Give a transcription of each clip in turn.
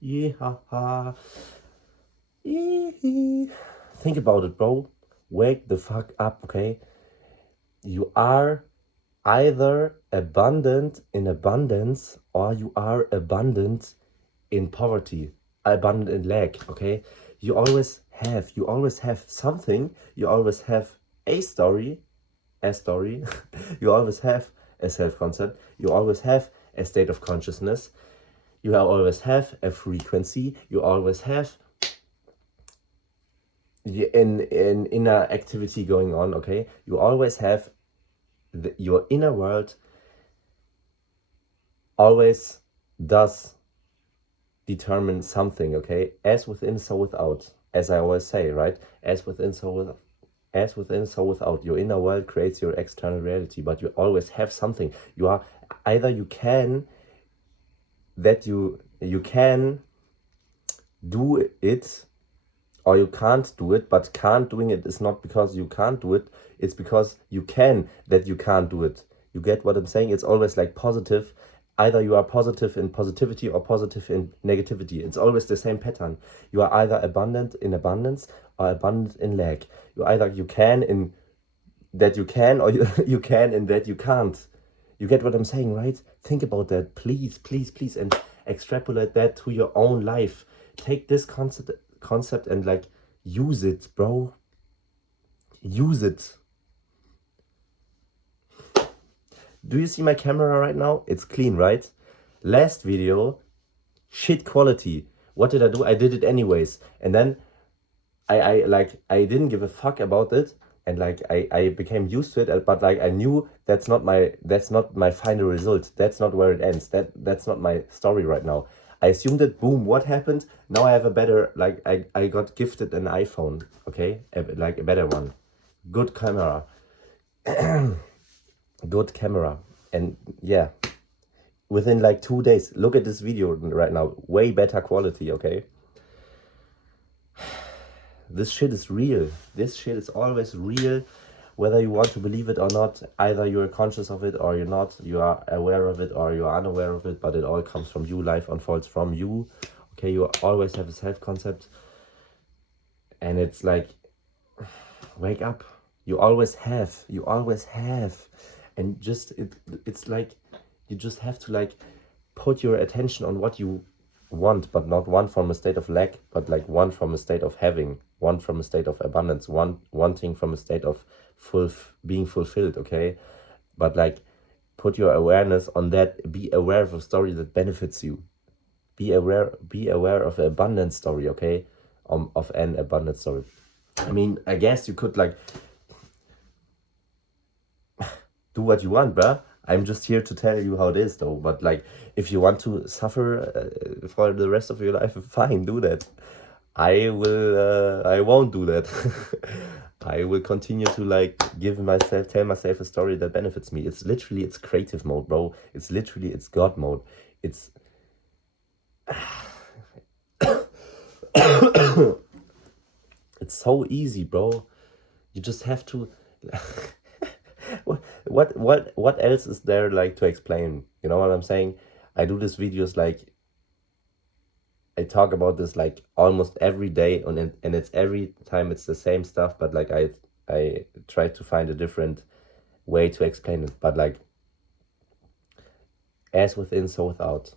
Yeah. Think about it, bro. Wake the fuck up, okay? You are either abundant in abundance or you are abundant in poverty, abundant in lack, okay? You always have something, you always have a story, you always have a self-concept, you always have a state of consciousness, you always have a frequency, you always have an inner activity going on, okay? You always have your inner world always does determine something, okay? As within, so without. As I always say, right? As within, so without. Your inner world creates your external reality, but you always have something. You are either you can do it or you can't do it, but can't doing it is not because you can't do it, it's because you can that you can't do it. You get what I'm saying? It's always like positive. Either you are positive in positivity or positive in negativity. It's always the same pattern. You are either abundant in abundance or abundant in lack. You can in that you can, or you can in that you can't. You get what I'm saying, right? Think about that, please, and extrapolate that to your own life. Take this concept and like use it, bro. Use it. Do you see my camera right now? It's clean, right? Last video, shit quality. What did I do? I did it anyways. And then I didn't give a fuck about it. And like I became used to it, but like I knew that's not my final result. That's not where it ends. That's not my story right now. I assumed it, boom, what happened? Now I have a better, like I got gifted an iPhone, okay? Like a better one. Good camera. Good camera. And yeah, within like 2 days, look at this video right now. Way better quality, okay? This shit is real. This shit is always real, whether you want to believe it or not. Either you're conscious of it or you're not. You are aware of it or you're unaware of it, but it all comes from you. Life unfolds from you. Okay, you always have a self-concept. And it's like, wake up. You always have. And just, it's like, you just have to like put your attention on what you want, but not one from a state of lack, but like one from a state of having, one from a state of abundance, wanting from a state of being fulfilled, okay? But like put your awareness on that. Be aware of a story that benefits you. Be aware of an abundant story, okay? Of an abundant story. I mean, I guess you could like do what you want, bruh. I'm just here to tell you how it is, though. But like, if you want to suffer for the rest of your life, fine, do that. I won't do that. I will continue to like tell myself a story that benefits me. It's creative mode, bro. It's God mode. It's it's so easy, bro. You just have to. What else is there like to explain? You know what I'm saying? I do these videos like I talk about this like almost every day and it's every time it's the same stuff, but like I try to find a different way to explain it. But like as within, so without.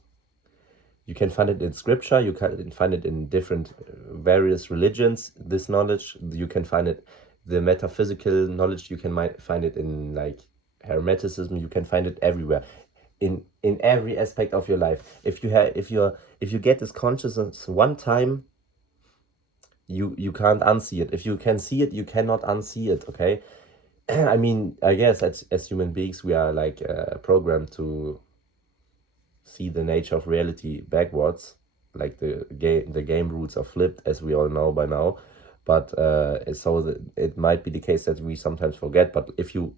You can find it in scripture, you can find it in different various religions, this knowledge. You can find it, the metaphysical knowledge, you can find it in like hermeticism, you can find it everywhere. In every aspect of your life. If you get this consciousness one time, you can't unsee it. If you can see it, you cannot unsee it, okay? I mean, I guess as human beings, we are like programmed to see the nature of reality backwards, like the game rules are flipped, as we all know by now. But so it might be the case that we sometimes forget. But if you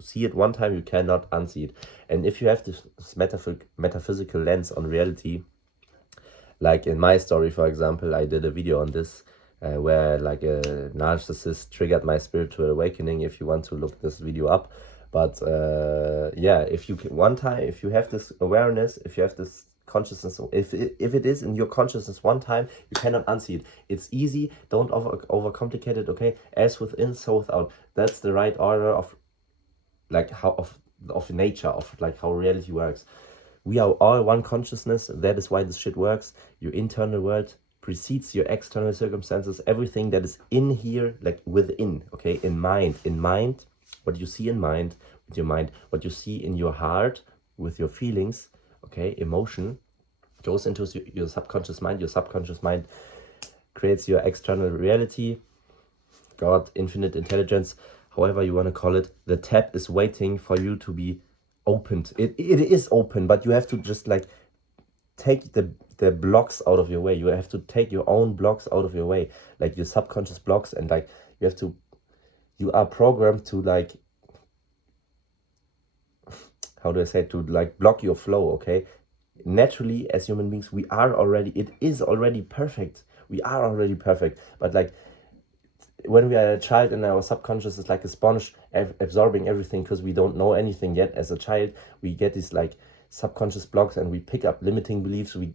see it one time, you cannot unsee it. And if you have this metaphysical lens on reality, like in my story, for example, I did a video on this where like a narcissist triggered my spiritual awakening. If you want to look this video up. But yeah, if you have this awareness, if you have this consciousness. If it is in your consciousness one time, you cannot unsee it. It's easy. Don't overcomplicate it. Okay, as within, so without. That's the right order of like how of nature, of like how reality works. We are all one consciousness. That is why this shit works. Your internal world precedes your external circumstances. Everything that is in here, like within, okay, in mind, what you see in mind, with your mind, what you see in your heart, with your feelings, okay, emotion, goes into your subconscious mind. Your subconscious mind creates your external reality, God, infinite intelligence, however you want to call it. The tap is waiting for you to be opened. It is open, but you have to just like take the blocks out of your way. You have to take your own blocks out of your way, like your subconscious blocks, and like you are programmed to like, how do I say it, to like block your flow, okay? Naturally, as human beings, it is already perfect. We are already perfect, but like when we are a child and our subconscious is like a sponge absorbing everything, because we don't know anything yet. As a child, we get these like subconscious blocks and we pick up limiting beliefs. We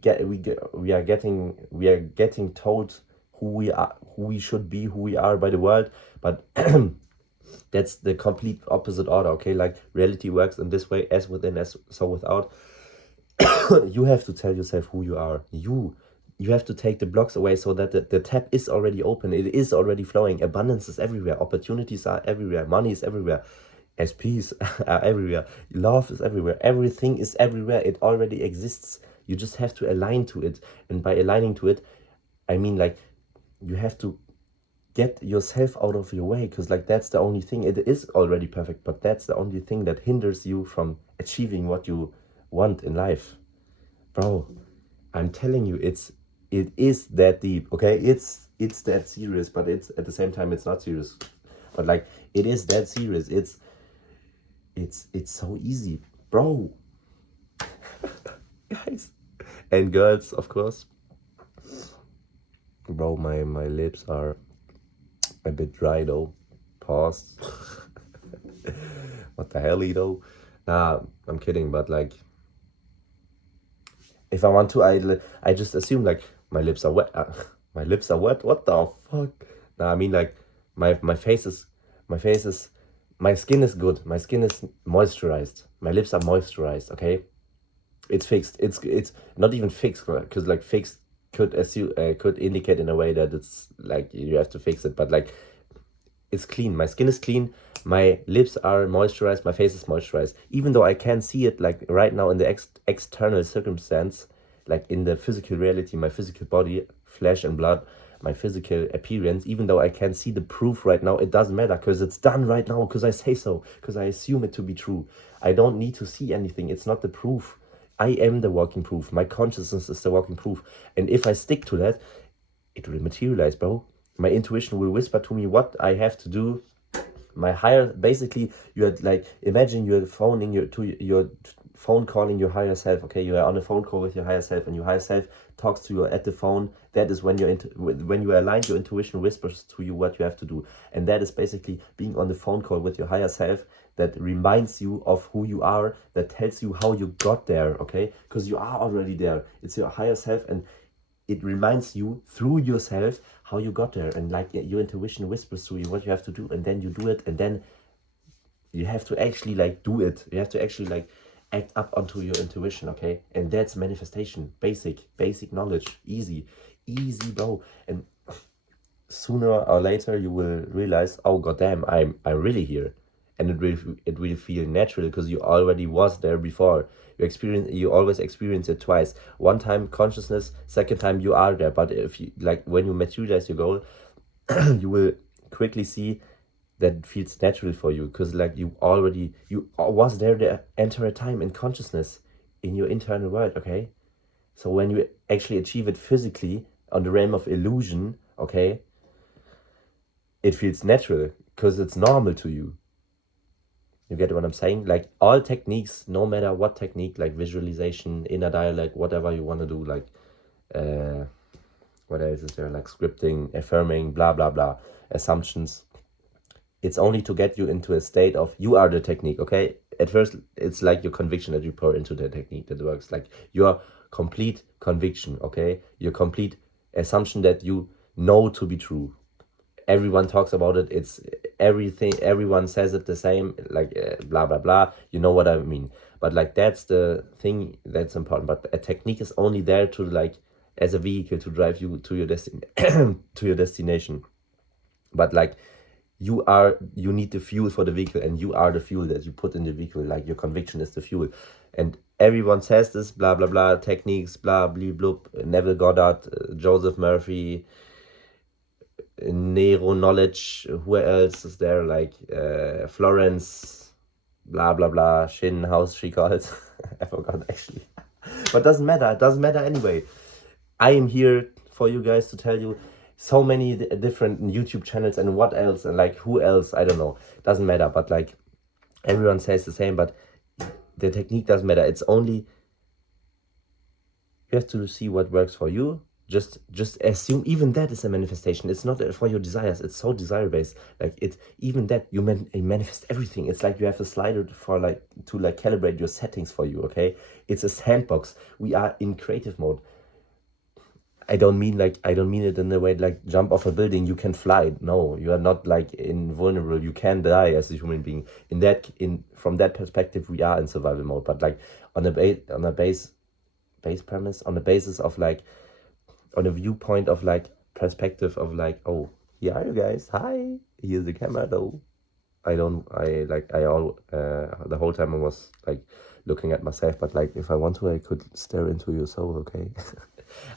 are getting told who we are, who we should be, who we are by the world, but that's the complete opposite order, okay? Like reality works in this way, as within, as so without. You have to tell yourself who you are. You have to take the blocks away so that the tap is already open. It is already flowing. Abundance is everywhere. Opportunities are everywhere. Money is everywhere. SPs are everywhere. Love is everywhere. Everything is everywhere. It already exists. You just have to align to it. And by aligning to it, I mean like you have to get yourself out of your way, because like that's the only thing. It is already perfect, but that's the only thing that hinders you from achieving what you want in life. Bro, I'm telling you, it is that deep, okay? It's that serious, but it's at the same time it's not serious. But like it is that serious. It's so easy, bro. Guys and girls, of course. Bro, my lips are a bit dry though. Pause. What the hell, though? Nah, I'm kidding, but like if I want to, I just assume like my lips are wet. My lips are wet. What the fuck? Nah, I mean like my skin is good. My skin is moisturized. My lips are moisturized. Okay, it's fixed. It's not even fixed, because like fixed could indicate in a way that it's like you have to fix it, but like it's clean. My skin is clean. My lips are moisturized. My face is moisturized. Even though I can see it like right now in the external circumstance, like in the physical reality, my physical body, flesh and blood, my physical appearance, even though I can see the proof right now, it doesn't matter, because it's done right now, because I say so, because I assume it to be true. I don't need to see anything. It's not the proof. I am the walking proof. My consciousness is the walking proof. And if I stick to that, it will materialize, bro. My intuition will whisper to me what I have to do. My higher, basically, you're like, imagine you're your phone calling your higher self. Okay, you are on a phone call with your higher self, and your higher self talks to you at the phone. That is when when you align, your intuition whispers to you what you have to do, and that is basically being on the phone call with your higher self. That reminds you of who you are. That tells you how you got there. Okay, because you are already there. It's your higher self, and it reminds you through yourself how you got there, and like your intuition whispers to you what you have to do, and then you do it, and then you have to actually like do it. You have to actually like act up onto your intuition, okay? And that's manifestation. Basic knowledge. Easy, bro. And sooner or later you will realize, oh goddamn, I'm really here, and it will feel natural, because you already was there before. You always experience it twice. One time consciousness, second time you are there. But if you like, when you materialize your goal, you will quickly see that it feels natural for you, because like you was there the entire time in consciousness, in your internal world, okay? So when you actually achieve it physically on the realm of illusion, okay, it feels natural, because it's normal to you. You get what I'm saying? Like all techniques, no matter what technique, like visualization, inner dialogue, whatever you want to do, like what else is there, like scripting, affirming, blah blah blah, assumptions, it's only to get you into a state of you are the technique, okay? At first, it's like your conviction that you pour into the technique that works, like your complete conviction, okay? Your complete assumption that you know to be true. Everyone talks about it. It's everything. Everyone says it the same, like blah blah blah. You know what I mean? But like that's the thing that's important. But a technique is only there to like as a vehicle to drive you to your to your destination. But like you need the fuel for the vehicle, and you are the fuel that you put in the vehicle. Like your conviction is the fuel, and everyone says this blah blah blah techniques blah blah blah. Neville Goddard, Joseph Murphy, Nero Knowledge, who else is there, like Florence blah blah blah Shin, how's she called? I forgot actually. But doesn't matter, it doesn't matter anyway. I am here for you guys to tell you so many different YouTube channels and what else and like who else, I don't know, doesn't matter. But like everyone says the same, but the technique doesn't matter. It's only you have to see what works for you. Just assume even that is a manifestation. It's not for your desires. It's so desire based. Like it, even that you manifest everything. It's like you have a slider for like to like calibrate your settings for you. Okay, it's a sandbox. We are in creative mode. I don't mean it in the way like jump off a building, you can fly. No, you are not like invulnerable. You can die as a human being. From that perspective, we are in survival mode. But like on a basis of like on a viewpoint of like perspective of like, oh, here are you guys. Hi, here's the camera though. The whole time I was like looking at myself, but like if I want to, I could stare into your soul, okay?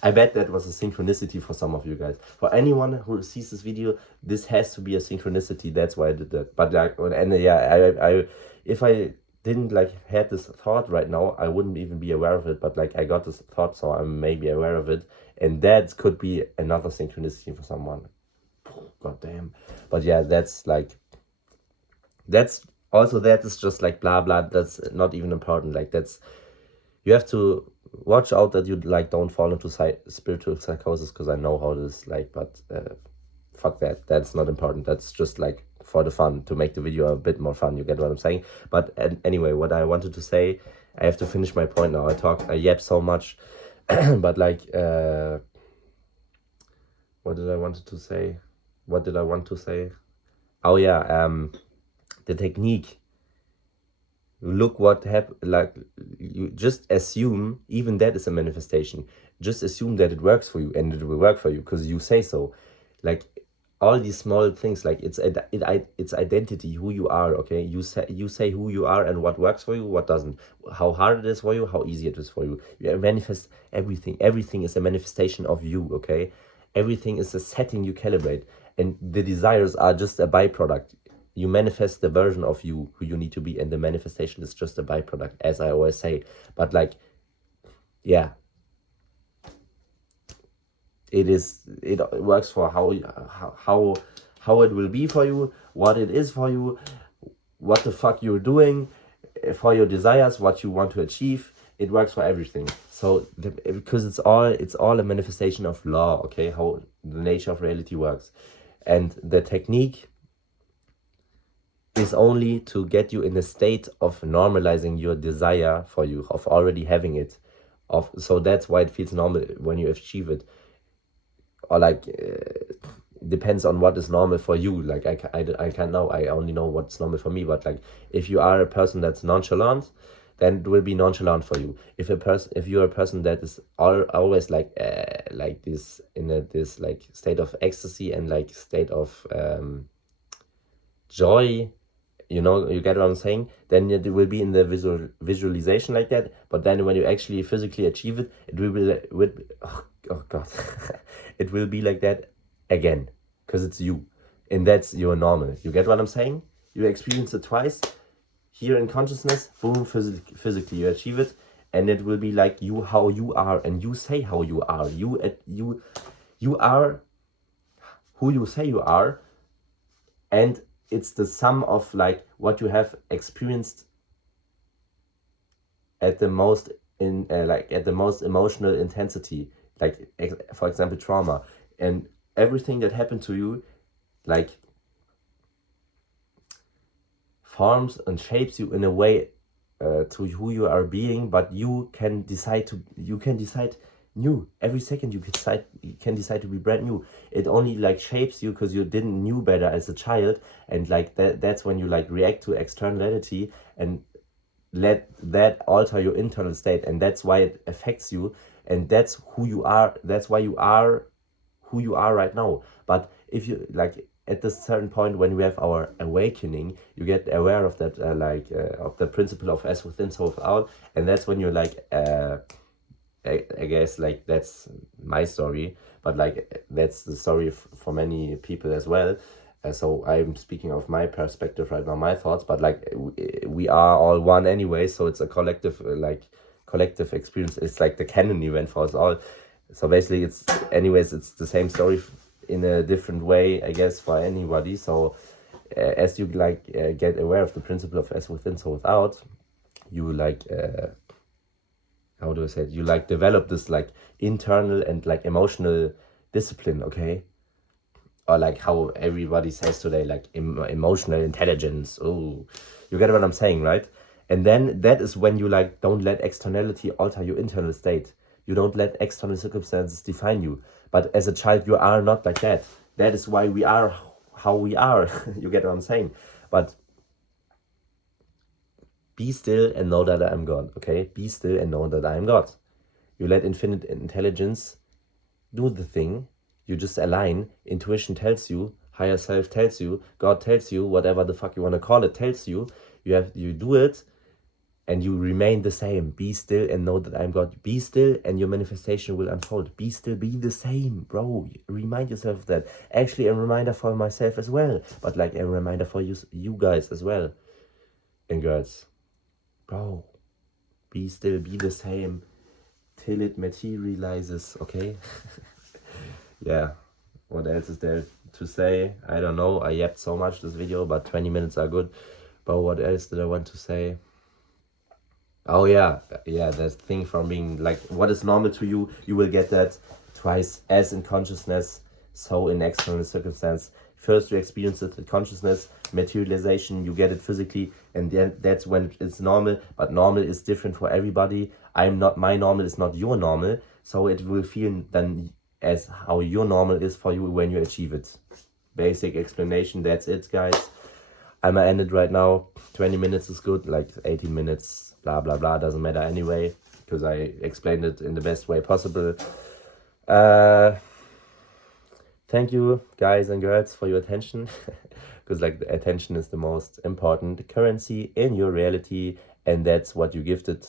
I bet that was a synchronicity for some of you guys. For anyone who sees this video, this has to be a synchronicity. That's why I did that. But like, and yeah, I if I didn't like had this thought right now, I wouldn't even be aware of it. But like I got this thought, so I'm maybe aware of it, and that could be another synchronicity for someone. God damn. But yeah, that's that is just like blah blah. That's not even important. Like that's, you have to watch out that you like don't fall into spiritual psychosis, because I know how this like. But fuck that. That's not important. That's just like for the fun, to make the video a bit more fun. You get what I'm saying? But anyway, what I wanted to say, I have to finish my point now. I yap so much, but like what did I want to say? Oh yeah, the technique. Look what happened. Like you just assume even that is a manifestation. Just assume that it works for you, and it will work for you because you say so. Like all these small things, like it's identity, who you are. Okay, you say who you are and what works for you, what doesn't, how hard it is for you, how easy it is for you. You manifest everything. Everything is a manifestation of you. Okay, everything is a setting you calibrate, and the desires are just a byproduct. You manifest the version of you who you need to be, and the manifestation is just a byproduct, as I always say. But like, yeah, it works for how it will be for you, what it is for you, what the fuck you're doing for your desires, what you want to achieve. It works for everything. So because it's all a manifestation of law. Okay, how the nature of reality works, and the technique is only to get you in a state of normalizing your desire for you, of already having it. So that's why it feels normal when you achieve it. Or like, depends on what is normal for you. Like I can't know, I only know what's normal for me. But like, if you are a person that's nonchalant, then it will be nonchalant for you. If you're a person that is always like this, in this like state of ecstasy and like state of joy, you get what I'm saying, then it will be in the visualization like that. But then when you actually physically achieve it, it will be oh god it will be like that again, because it's you, and that's your normal. You get what I'm saying? You experience it twice here in consciousness, boom, physically you achieve it, and it will be like you, how you are, and you say how you are. You are who you say you are, and it's the sum of like what you have experienced at the most emotional intensity, like for example trauma, and everything that happened to you, like forms and shapes you in a way to who you are being, but you can decide new every second. You can decide to be brand new. It only like shapes you because you didn't knew better as a child, and like that's when you like react to externality and let that alter your internal state, and that's why it affects you, and that's who you are. That's why you are who you are right now. But if you like at this certain point when we have our awakening, you get aware of that of the principle of as within so without, and that's when you're like I guess like that's my story, but like that's the story for many people as well. So I'm speaking of my perspective right now, my thoughts, but like we are all one anyway, so it's a collective collective experience. It's like the canon event for us all. So basically it's the same story in a different way, I guess, for anybody. So as you like get aware of the principle of as within so without, you like how do I say it? You like develop this like internal and like emotional discipline, okay? Or like how everybody says today, like emotional intelligence. Oh, you get what I'm saying, right? And then that is when you like don't let externality alter your internal state. You don't let external circumstances define you. But as a child, you are not like that. That is why we are how we are. You get what I'm saying? But be still and know that I am God, okay? Be still and know that I am God. You let infinite intelligence do the thing. You just align. Intuition tells you, higher self tells you, God tells you, whatever the fuck you want to call it tells you. You do it and you remain the same. Be still and know that I'm God. Be still and your manifestation will unfold. Be still, be the same, bro. Remind yourself of that. Actually, a reminder for myself as well, but like a reminder for you guys as well. And girls, bro, be still, be the same till it materializes, okay? Yeah, what else is there to say? I don't know. I yapped so much this video, but 20 minutes are good. But what else did I want to say? Oh yeah, that thing from being like, what is normal to you, you will get that twice as in consciousness, so in external circumstance. First you experience it in consciousness, materialization, you get it physically, and then that's when it's normal. But normal is different for everybody. My normal is not your normal, so it will feel then as how your normal is for you when you achieve it. Basic explanation, that's it, guys. I'm gonna end it right now. 20 minutes is good, like 18 minutes, blah blah blah, doesn't matter anyway, because I explained it in the best way possible. Thank you guys and girls for your attention, because like the attention is the most important currency in your reality, and that's what you gifted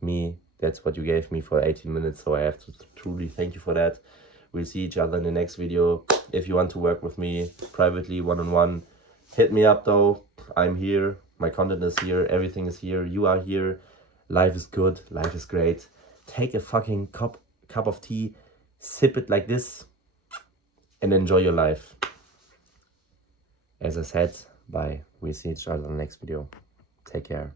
me, that's what you gave me for 18 minutes, so I have to truly thank you for that. We'll see each other in the next video. If you want to work with me privately, one-on-one, hit me up though. I'm here, my content is here, everything is here, you are here. Life is good, life is great. Take a fucking cup of tea, sip it like this, and enjoy your life. As I said, bye. We'll see each other in the next video. Take care.